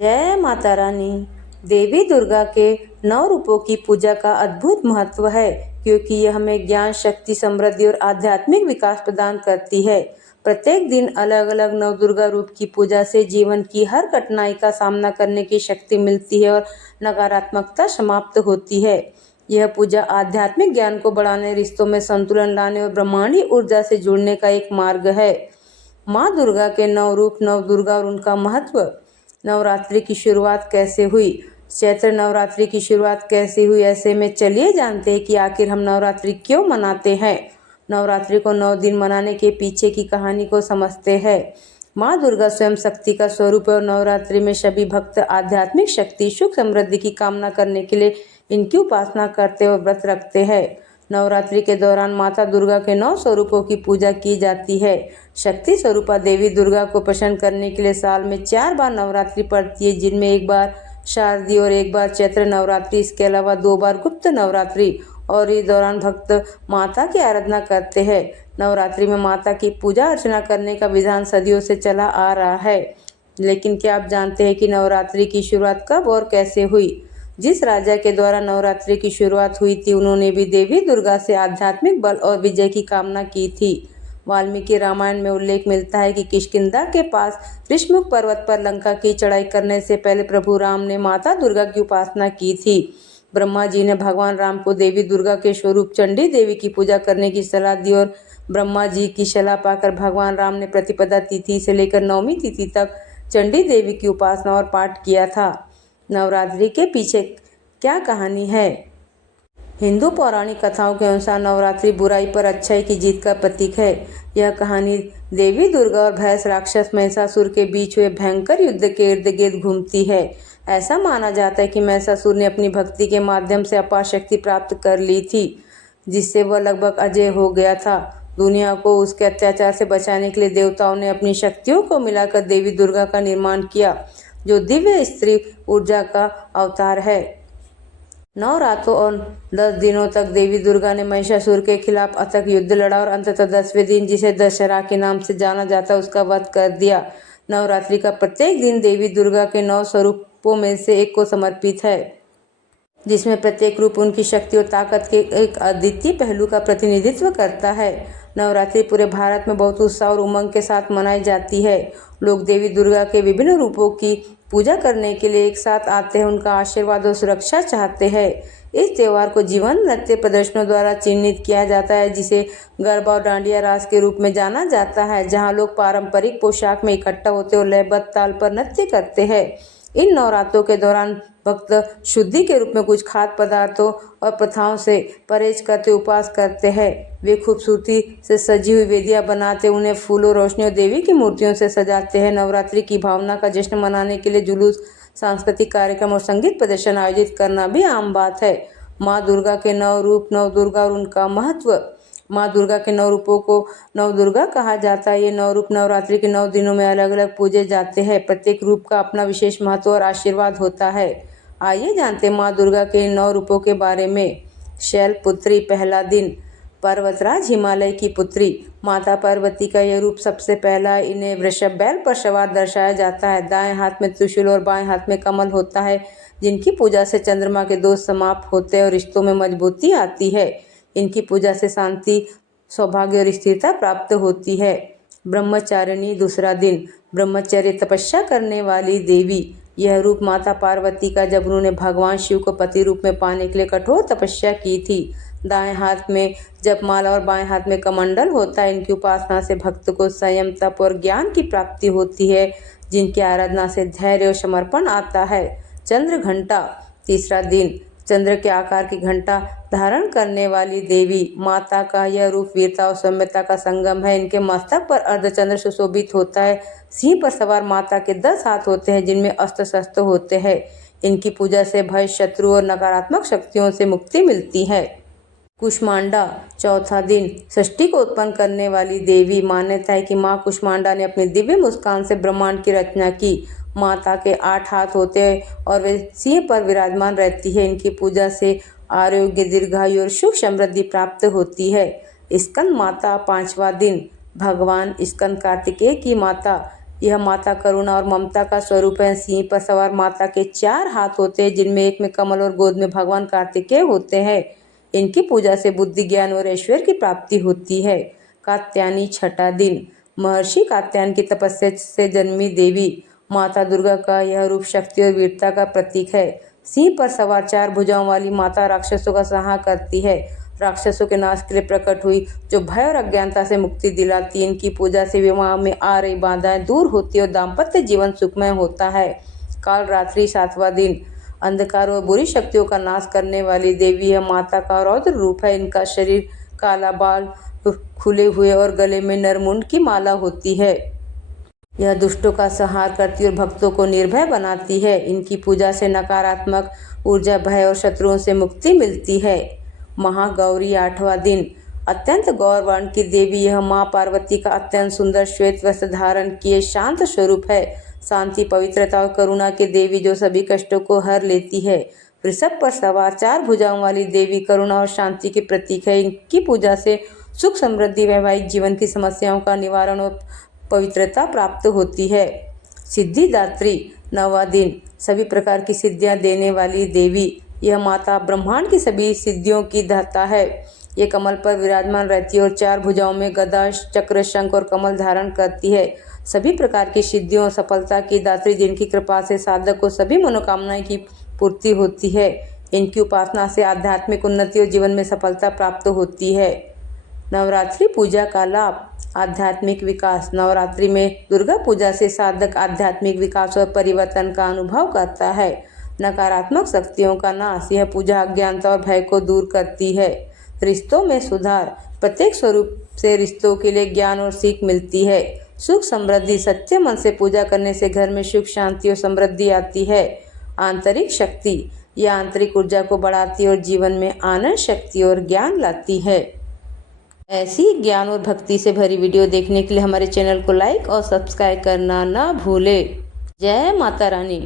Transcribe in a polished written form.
जय माता रानी। देवी दुर्गा के 9 रूपों की पूजा का अद्भुत महत्व है, क्योंकि यह हमें ज्ञान, शक्ति, समृद्धि और आध्यात्मिक विकास प्रदान करती है। प्रत्येक दिन अलग अलग नवदुर्गा रूप की पूजा से जीवन की हर कठिनाई का सामना करने की शक्ति मिलती है और नकारात्मकता समाप्त होती है। यह पूजा आध्यात्मिक ज्ञान को बढ़ाने, रिश्तों में संतुलन लाने और ब्रह्मांडी ऊर्जा से जुड़ने का एक मार्ग है। माँ दुर्गा के 9 रूप, नवदुर्गा और उनका महत्व। नवरात्रि की शुरुआत कैसे हुई? चैत्र नवरात्रि की शुरुआत कैसे हुई? ऐसे में चलिए जानते हैं कि आखिर हम नवरात्रि क्यों मनाते हैं। नवरात्रि को 9 दिन मनाने के पीछे की कहानी को समझते हैं। माँ दुर्गा स्वयं शक्ति का स्वरूप है और नवरात्रि में सभी भक्त आध्यात्मिक शक्ति, सुख, समृद्धि की कामना करने के लिए इनकी उपासना करते और व्रत रखते हैं। नवरात्रि के दौरान माता दुर्गा के 9 स्वरूपों की पूजा की जाती है। शक्ति स्वरूपा देवी दुर्गा को प्रसन्न करने के लिए साल में 4 बार नवरात्रि पड़ती है, जिनमें एक बार शारदीय और एक बार चैत्र नवरात्रि। इसके अलावा 2 बार गुप्त नवरात्रि और इस दौरान भक्त माता की आराधना करते हैं। नवरात्रि में माता की पूजा अर्चना करने का विधान सदियों से चला आ रहा है। लेकिन क्या आप जानते हैं कि नवरात्रि की शुरुआत कब और कैसे हुई? जिस राजा के द्वारा नवरात्रि की शुरुआत हुई थी, उन्होंने भी देवी दुर्गा से आध्यात्मिक बल और विजय की कामना की थी। वाल्मीकि रामायण में उल्लेख मिलता है कि किष्किंधा के पास ऋषमुख पर्वत पर लंका की चढ़ाई करने से पहले प्रभु राम ने माता दुर्गा की उपासना की थी। ब्रह्मा जी ने भगवान राम को देवी दुर्गा के स्वरूप चंडी देवी की पूजा करने की सलाह दी और ब्रह्मा जी की सलाह पाकर भगवान राम ने प्रतिपदा तिथि से लेकर 9वीं तिथि तक चंडी देवी की उपासना और पाठ किया था। नवरात्रि के पीछे क्या कहानी है? हिंदू पौराणिक कथाओं के अनुसार नवरात्रि बुराई पर अच्छाई की जीत का प्रतीक है। यह कहानी देवी दुर्गा और भैंस राक्षस महिषासुर के बीच हुए भयंकर युद्ध के इर्द गिर्द घूमती है। ऐसा माना जाता है कि महिषासुर ने अपनी भक्ति के माध्यम से अपार शक्ति प्राप्त कर ली थी, जिससे वह लगभग अजेय हो गया था। दुनिया को उसके अत्याचार से बचाने के लिए देवताओं ने अपनी शक्तियों को मिलाकर देवी दुर्गा का निर्माण किया, जो दिव्य स्त्री ऊर्जा का अवतार है। 9 रातों और 10 दिनों तक देवी दुर्गा ने महिषासुर के खिलाफ अथक युद्ध लड़ा और अंततः 10वें दिन, जिसे दशहरा के नाम से जाना जाता है, उसका वध कर दिया। नवरात्रि का प्रत्येक दिन देवी दुर्गा के 9 स्वरूपों में से एक को समर्पित है, जिसमें प्रत्येक रूप उनकी शक्ति और ताकत के एक अद्वितीय पहलू का प्रतिनिधित्व करता है। नवरात्रि पूरे भारत में बहुत उत्साह और उमंग के साथ मनाई जाती है। लोग देवी दुर्गा के विभिन्न रूपों की पूजा करने के लिए एक साथ आते हैं, उनका आशीर्वाद और सुरक्षा चाहते हैं। इस त्योहार को जीवन नृत्य प्रदर्शनों द्वारा चिन्हित किया जाता है, जिसे गरबा और डांडिया रास के रूप में जाना जाता है, जहां लोग पारंपरिक पोशाक में इकट्ठा होते और लयबद्ध ताल पर नृत्य करते हैं। इन नवरात्रों के दौरान भक्त शुद्धि के रूप में कुछ खाद्य पदार्थों और प्रथाओं से परहेज करते उपवास करते हैं। वे खूबसूरती से सजी हुई वेदियां बनाते, उन्हें फूलों, रोशनी और देवी की मूर्तियों से सजाते हैं। नवरात्रि की भावना का जश्न मनाने के लिए जुलूस, सांस्कृतिक कार्यक्रम और संगीत प्रदर्शन आयोजित करना भी आम बात है। माँ दुर्गा के 9 रूप, नवदुर्गा और उनका महत्व। माँ दुर्गा के 9 रूपों को नवदुर्गा कहा जाता है। ये 9 रूप नवरात्रि के 9 दिनों में अलग अलग पूजे जाते हैं। प्रत्येक रूप का अपना विशेष महत्व और आशीर्वाद होता है। आइए जानते हैं माँ दुर्गा के 9 रूपों के बारे में। शैलपुत्री, पहला दिन। पर्वतराज हिमालय की पुत्री माता पार्वती का यह रूप सबसे पहला है। इन्हें वृषभ बैल पर सवार दर्शाया जाता है। दाएं हाथ में त्रिशूल और बाएं हाथ में कमल होता है, जिनकी पूजा से चंद्रमा के दोष समाप्त होते हैं और रिश्तों में मजबूती आती है। इनकी पूजा से शांति, सौभाग्य और स्थिरता प्राप्त होती है। ब्रह्मचारिणी, दूसरा दिन। ब्रह्मचर्य, तपस्या करने वाली देवी। यह रूप माता पार्वती का, जब उन्होंने भगवान शिव को पति रूप में पाने के लिए कठोर तपस्या की थी। दाएं हाथ में जपमाला और बाएं हाथ में कमंडल होता है। इनकी उपासना से भक्त को संयम, तप और ज्ञान की प्राप्ति होती है, जिनकी आराधना से धैर्य और समर्पण आता है। चंद्र घंटा, तीसरा दिन। चंद्र के आकार की घंटा धारण करने वाली देवी माता का यह रूप वीरता और सौम्यता का संगम है। इनके मस्तक पर अर्धचंद्र सुशोभित होता है। सिंह पर सवार माता के 10 हाथ होते हैं, जिनमें अस्त्र शस्त्र होते हैं। इनकी पूजा से भय, शत्रु और नकारात्मक शक्तियों से मुक्ति मिलती है। कुष्मांडा, चौथा दिन। सृष्टि को उत्पन्न करने वाली देवी। मान्यता है कि माँ कुष्मांडा ने अपनी दिव्य मुस्कान से ब्रह्मांड की रचना की। माता के 8 हाथ होते हैं और वे सिंह पर विराजमान रहती है। इनकी पूजा से आरोग्य, दीर्घायु और सुख समृद्धि प्राप्त होती है। स्कंद माता, 5वां दिन। भगवान स्कंद कार्तिकेय की माता। यह माता करुणा और ममता का स्वरूप है। सिंह पर सवार माता के 4 हाथ होते हैं, जिनमें एक में कमल और गोद में भगवान कार्तिकेय होते हैं। इनकी पूजा से बुद्धि, ज्ञान और ऐश्वर्य की प्राप्ति होती है। कात्यायनी छठा दिन। महर्षि कात्यायन की तपस्या से जन्मी देवी माता दुर्गा का यह रूप शक्ति और वीरता का प्रतीक है। सिंह पर सवार 4 भुजाओं वाली माता राक्षसों का संहार करती है। राक्षसों के नाश के लिए प्रकट हुई, जो भय और अज्ञानता से मुक्ति दिलाती। इनकी पूजा से विवाह में आ रही बाधाएं दूर होती और दाम्पत्य जीवन सुखमय होता है। कालरात्रि 7वां दिन। अंधकार और बुरी शक्तियों का नाश करने वाली देवी यह माता का रौद्र रूप है। इनका शरीर काला, बाल खुले हुए और गले में नरमुंड की माला होती है। यह दुष्टों का संहार करती और भक्तों को निर्भय बनाती है। इनकी पूजा से नकारात्मक ऊर्जा, भय और शत्रुओं से मुक्ति मिलती है। महागौरी 8वां दिन। अत्यंत गौर वर्ण की देवी यह माँ पार्वती का अत्यंत सुंदर श्वेत वस्त्र धारण किए शांत स्वरूप है। शांति, पवित्रता और करुणा की देवी जो सभी कष्टों को हर लेती है। वृषभ पर सवार 4 भुजाओं वाली देवी करुणा और शांति की प्रतीक है। इनकी पूजा से सुख, समृद्धि, वैवाहिक जीवन की समस्याओं का निवारण और पवित्रता प्राप्त होती है। सिद्धिदात्री 9वां दिन। सभी प्रकार की सिद्धियां देने वाली देवी यह माता ब्रह्मांड की सभी सिद्धियों की दाता है। ये कमल पर विराजमान रहती है और 4 भुजाओं में गदा, चक्र, शंख और कमल धारण करती है। सभी प्रकार की सिद्धियों और सफलता की दात्री, जिनकी कृपा से साधक को सभी मनोकामनाएं की पूर्ति होती है। इनकी उपासना से आध्यात्मिक उन्नति और जीवन में सफलता प्राप्त होती है। नवरात्रि पूजा का लाभ। आध्यात्मिक विकास। नवरात्रि में दुर्गा पूजा से साधक आध्यात्मिक विकास और परिवर्तन का अनुभव करता है। नकारात्मक शक्तियों का नाश। यह पूजा अज्ञानता और भय को दूर करती है। रिश्तों में सुधार। प्रत्येक स्वरूप से रिश्तों के लिए ज्ञान और सीख मिलती है। सुख, समृद्धि। सच्चे मन से पूजा करने से घर में सुख, शांति और समृद्धि आती है। आंतरिक शक्ति। यह आंतरिक ऊर्जा को बढ़ाती और जीवन में आनंद, शक्ति और ज्ञान लाती है। ऐसी ज्ञान और भक्ति से भरी वीडियो देखने के लिए हमारे चैनल को लाइक और सब्सक्राइब करना ना भूलें। जय माता रानी।